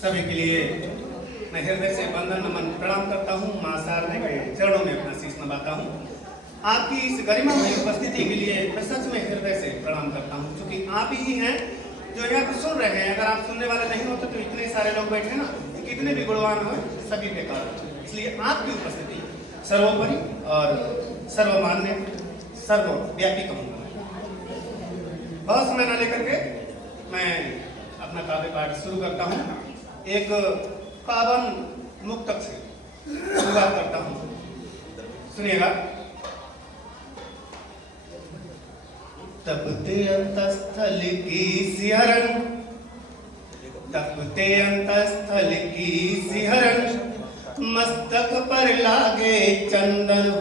सभी के लिए मैं हृदय से वंदन नमन प्रणाम करता हूँ। माँ शारदा के चरणों में अपना शीश नवाता हूँ। आपकी इस गरिमा में उपस्थिति के लिए मैं सच में हृदय से प्रणाम करता हूँ, क्योंकि आप ही हैं जो यहाँ पर सुन रहे हैं। अगर आप सुनने वाले नहीं होते तो इतने सारे लोग बैठे ना, कितने भी गुणवान हो सभी बेकार हो। इसलिए आपकी उपस्थिति सर्वोपरि और सर्वमान्य सर्वव्यापी कहूँगा। बहुत समय न लेकर के मैं अपना काव्य पाठ शुरू करता हूँ। एक पावन मुक्तक से शुरुआत करता हूँ, सुनिएगा। तपते अंतस्थल की सिहरन, तपते अंतस्थल की सिहरन, मस्तक पर लागे चंदन हो।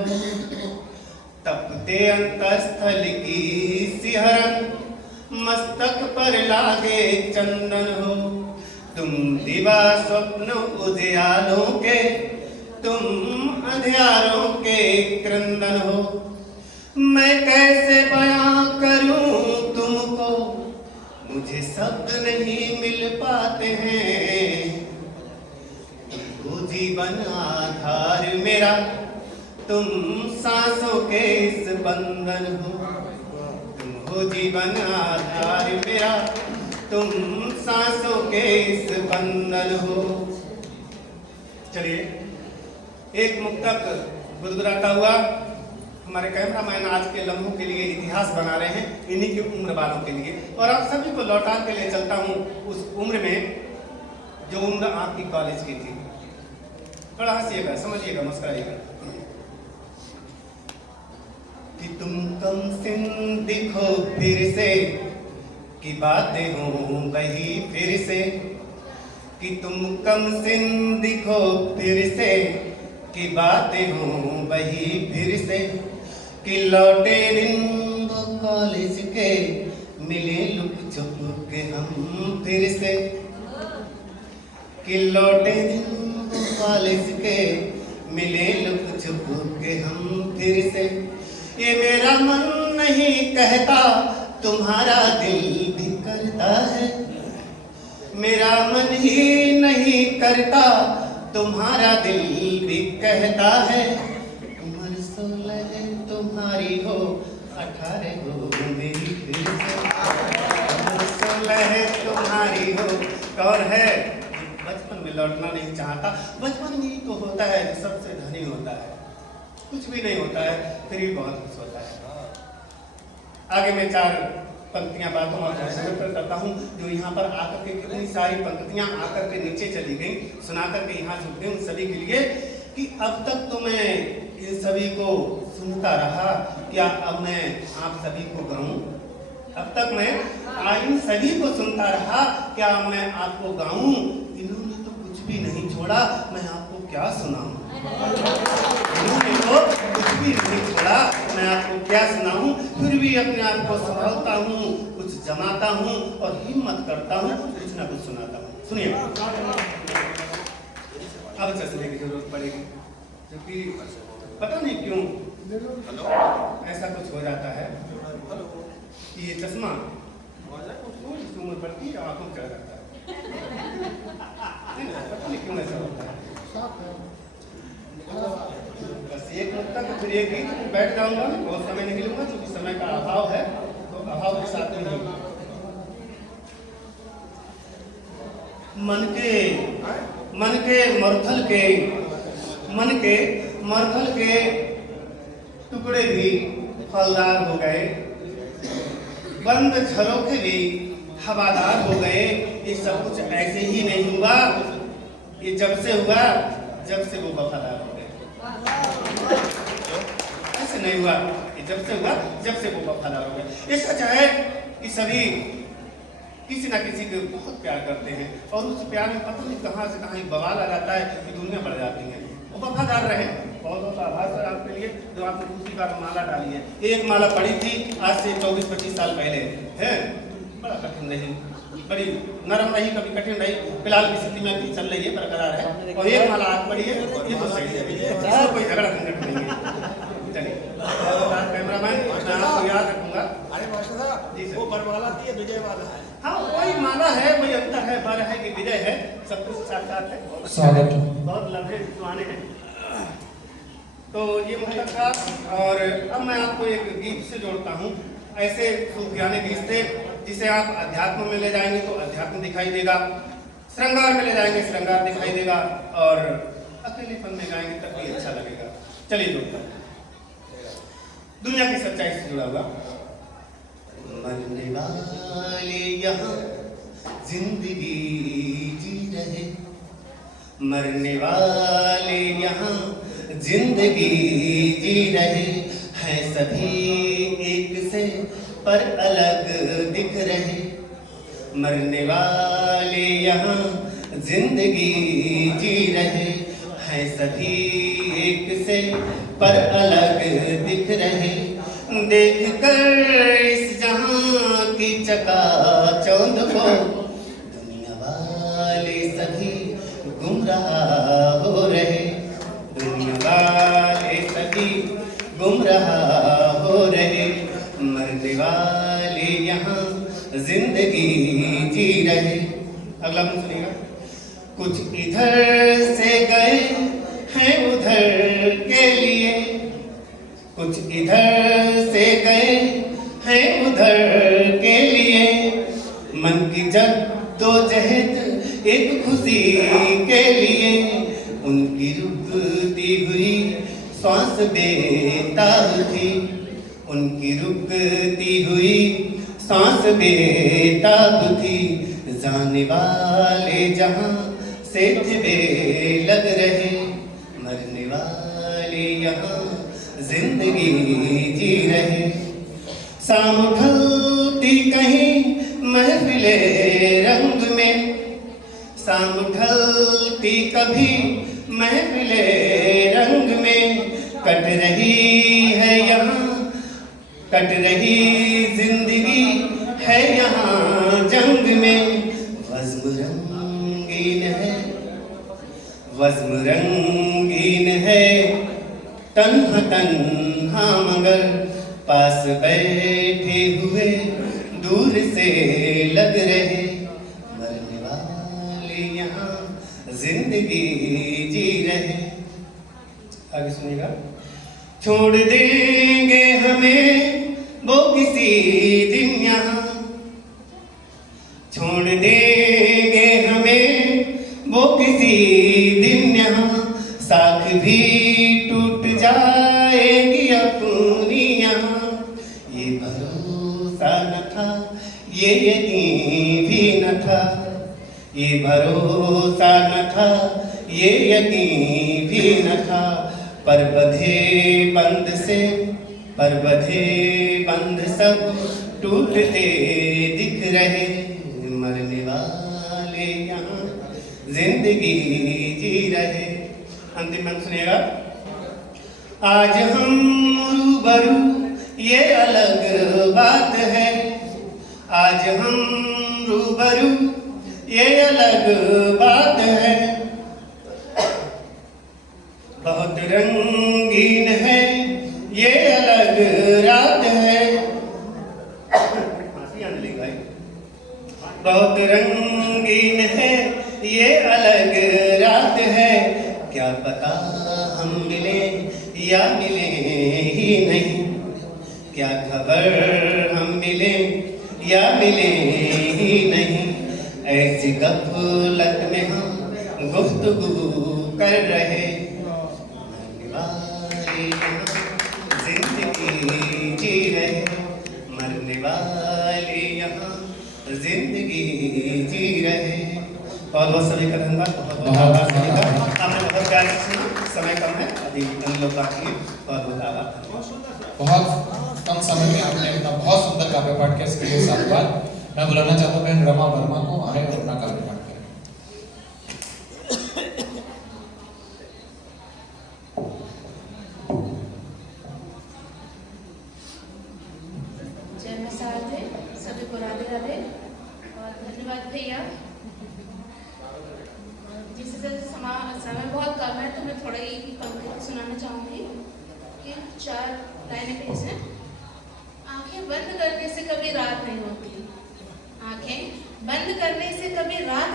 तपते अंतस्थल की सिहरन, मस्तक पर लागे चंदन हो। तुम दिवा स्वप्न उदयालों के, तुम अंधियारों के क्रंदन हो। मैं कैसे बयां करूं तुमको, मुझे शब्द नहीं मिल पाते हैं। तुमको जीवन आधार मेरा, तुम सांसों के इस बंधन हो। तुम हो जीवन आधार मेरा, तुम सांसों के इस बंधन हो। चलिए, एक मुक्तक गुदगुदाता हुआ हमारे कैमरामैन आज के लम्हों के लिए इतिहास बना रहे हैं, इन्हीं की उम्र वालों के लिए। और आप सभी को लौटा के ले चलता हूँ उस उम्र में जो उम्र आपकी कॉलेज की थी। थोड़ा हंसिएगा, समझिएगा, मुस्कुराइएगा। कि तुम कम सिन दिखो फिर से, कि बातें हों वही फिर से। कि तुम कम सिन दिखो फिर से, कि बातें हों वही फिर से। कि लौटे दिन वो कॉलेज के, मिले लुक छुप के हम फिर से। कि लौटे दिन वो कॉलेज के, मिले लुक छुप के हम फिर से। ये मेरा मन नहीं कहता, तुम्हारा दिल भी करता है। मेरा मन ही नहीं करता, तुम्हारा दिल भी कहता है। उम्र 16 है तुम्हारी हो, 18 हो मेरी फिर से। उम्र 16 है तुम्हारी हो। कौन है बचपन में लौटना नहीं चाहता? बचपन में ही तो होता है जो सबसे धनी होता है। कुछ भी नहीं होता है फिर भी बहुत कुछ होता है। आगे मैं 4 पंक्तियां बातों और करता हूँ जो यहाँ पर आकर के कितनी सारी पंक्तियां आकर के नीचे चली गई, सुना करके यहाँ झुक गई उन सभी के लिए। कि अब तक तो मैं इन सभी को सुनता रहा, क्या अब मैं आप सभी को गाऊं? अब तक मैं इन सभी को सुनता रहा, क्या मैं आपको गाऊं? इन्होंने तो कुछ भी नहीं छोड़ा, मैं आपको क्या सुनाऊं? इन्होंने तो कुछ भी नहीं छोड़ा, मैं आपको क्या सुनाऊं? फिर भी अपने आप को संभालता हूँ, कुछ जमाता हूँ और हिम्मत करता हूँ, कुछ ना कुछ सुनाता हूँ। सुनिए, अब चश्मे की जरूरत पड़ेगी, क्योंकि पता नहीं क्यों ऐसा कुछ हो जाता है कि ये चश्मा थोड़ी सी उम्र बढ़ती है आंखों में चढ़ जाता है। पता नहीं क्यों ऐसा होता है। बस एक मुद्दा तो फिर एक ही बैठ जाऊंगा, बहुत समय नहीं लूंगा क्योंकि समय का अभाव है, तो अभाव के साथ नहीं। मन के मरथल के टुकड़े भी फलदार हो गए, बंद झरोखे भी हवादार हो गए। ये सब कुछ ऐसे ही नहीं हुआ, ये जब से हुआ जब से वो वफादार हो गए। ऐसे नहीं हुआ, ये जब से हुआ जब से वो वफादार हो गए। ये सच है कि सभी किसी ना किसी को बहुत प्यार करते हैं और उस प्यार में पता नहीं कहाँ से कहाँ बवाल आ जाता है कि दुनिया बढ़ जाती है। वो वफादार रहे। बहुत बहुत आभार सर आपके लिए जो आपने दूसरी बार माला डाली है। एक माला पड़ी थी आज से 24-25 साल पहले, है बड़ा कठिन रही, बड़ी नरम रही, कभी कठिन रही। फिलहाल की स्थिति में भी चल रही है, बरकरार है। और एक माला आज पड़ी है, ये तो सही है, कोई झगड़ा झंझट नहीं है। चलिए कैमरामैन, मैं आपको याद रखूंगा। अरे मास्टर साहब, वो बरमाला थी, विजय माला है। हाँ वही माला है, वही अंतर है, बर है कि विजय परिचय है, सब कुछ साथ है, स्वागत है। बहुत लम्हे जुआने हैं। तो ये मतलब था। और अब मैं आपको एक गीत से जोड़ता हूँ, ऐसे सूफियाने गीत से जिसे आप अध्यात्म में ले जाएंगे तो अध्यात्म दिखाई देगा, श्रृंगार में ले जाएंगे श्रृंगार दिखाई देगा, और अकेलेपन में गाएंगे तब भी अच्छा लगेगा। चलिए जोड़ता हूँ, दुनिया की सच्चाई से जुड़ा हुआ। मरने वाले यहाँ जिंदगी जी रहे, मरने वाले यहाँ जिंदगी जी रहे हैं, सभी एक से पर अलग दिख रहे। मरने वाले यहाँ जिंदगी जी रहे हैं, सभी एक से पर अलग दिख रहे। देख कर इस जहां की चकाचौंध को दुनिया वाले सभी गुमराह हो रहे, दुनिया वाले सभी गुमराह हो रहे। मरने वाले यहाँ जिंदगी जी रहे। अगला मन सुनिएगा। कुछ इधर से गए हैं उधर के लिए, कुछ इधर से गए हैं उधर के लिए। मन की जद्दोजहद एक खुशी के लिए, उनकी रुकती हुई सांस बेताब थी, उनकी रुकती हुई सांस बेताब थी। जाने वाले जहां से थे लग रहे, मरने वाले यहाँ जिंदगी जी रहे। शाम ढलती कहीं महफिले रंग में, शाम ढलती कभी महफिले रंग में। कट रही है यहाँ, कट रही जिंदगी है यहाँ जंग में। वज़्म रंगीन है, वज़्म रंगीन है, तन्हा तन्हा मगर पास बैठे हुए दूर से लग रहे। मरने वाले यहाँ जिंदगी जी रहे। आगे सुनिएगा। छोड़ देंगे हमें वो किसी दिन यहाँ, छोड़ देंगे हमें वो किसी दिन यहाँ। साथ भी टूट जाएगी अपनी यहाँ, ये भरोसा न था, ये यकीन भी न था, ये भरोसा न था, ये यकीन भी न था। पर बंधे बंद से, पर बंधे बंद सब टूटते दिख रहे। मरने वाले यहाँ जिंदगी जी रहे। अंतिम मन सुनिएगा। आज हम रूबरू ये अलग बात है, आज हम रूबरू ये अलग बात है। बहुत रंगीन है ये अलग रात है, बहुत रंगीन है ये अलग रात है। क्या पता हम मिले या मिले ही नहीं, क्या खबर हम मिले या मिले ही नहीं। ऐसी गफलत में हम गुफ्तगू कर रहे, मरने वाले यहाँ जिंदगी जी रहे, मरने वाले यहाँ जिंदगी जी रहे। बहुत बहुत सभी का धन्यवाद, बहुत बहुत आभार सभी का। आपने बहुत प्यार से सुना, समय कम है, अभी हम लोग बाकी हैं। बहुत बहुत आभार। बहुत कम समय में आपने अपना बहुत सुंदर काव्य पाठ किया, इसके लिए साधुवाद। मैं बुलाना चाहता हूँ बहन रमा वर्मा को, आए और अपना काव्य पाठ करें। जय मसाले, सभी को राधे राधे और धन्यवाद भैया। जिस समय बहुत कम है तो मैं थोड़ा ही पंक्ति सुनाना चाहूँगी कि 4 लाइनें पेश हैं। आंखें बंद करने से कभी रात नहीं होती, आंखें बंद करने से कभी रात